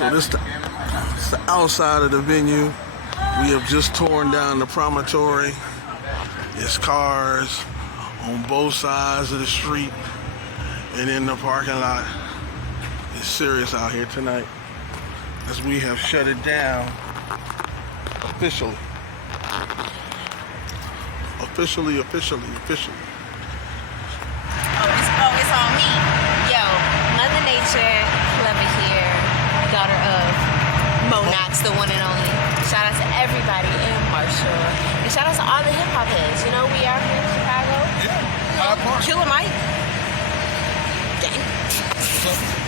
So this it's the outside of the venue. We have just torn down the promontory. There's cars on both sides of the street and in the parking lot. It's serious out here tonight as we have shut it down officially. Officially. Oh, it's on me. Yo, Mother Nature, Clever here, daughter of Monox, the one and only. Shout out to everybody in Marshall. And shout out to all the hip hop heads. You know, we out here in Chicago. Yeah, Hyde Park. Killer Mike. Gang.